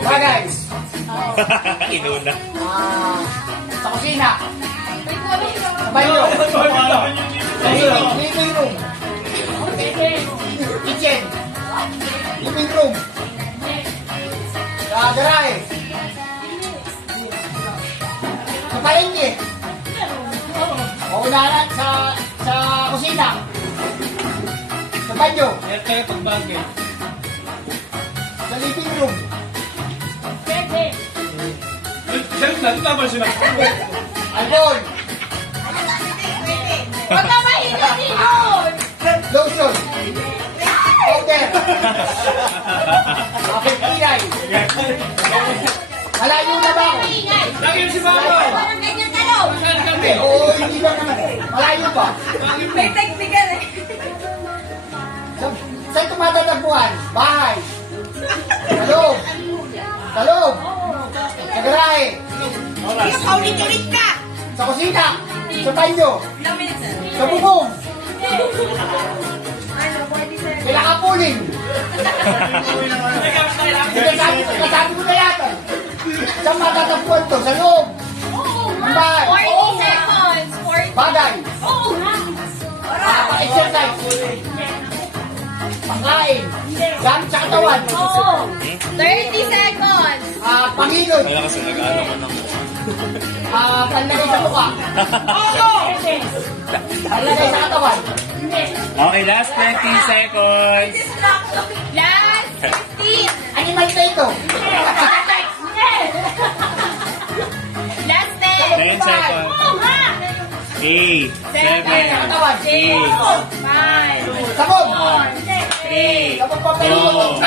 Bagay. Inuna. Sa kusina. Sa banyo. Living room. Kitchen. Living room. Sa garahe. Sa palengke. O unahan sa kusina. Sa banyo. Kaya pagbagay. Sa living room. Siyempre, natutama siya na. Alcohol. Huwag ka mahilig yun! Lotion. Powder. Bakit ingay? Malayo na ba ako? Lagi yung si Mama. Parang ganyan ka no? Hindi, oo, hindi lang naman. Malayo pa. May technical eh. Saan tumatatagpuan? Bahay. Sa loob. Sa loob. Sa garahe. Yung paulit-ulit ka! Sa kusina. Sa banyo. Ilang minutes na? Sa bubong. Ano, 47. Kailan ka puling. Nasabi ko na yata. Saan matatagpuan to? Sa loob. Oo, Ang bahay. 40 seconds! 40. Bagay. Oo, nga. Pang-exercise. Pangkain. Gamit sa katawan. Oo. 30 seconds! Pangilod. Wala kasi nag-ano ko ng... Panlagay sa mukha. Panlagay sa katawan. Okay, last 20 seconds. Last 15! Animal na ito. Last 10 10! seconds. Oo nga! 8, 7, 6, 5, Sabog. 4, 3, 3, Sabog pa pero 2,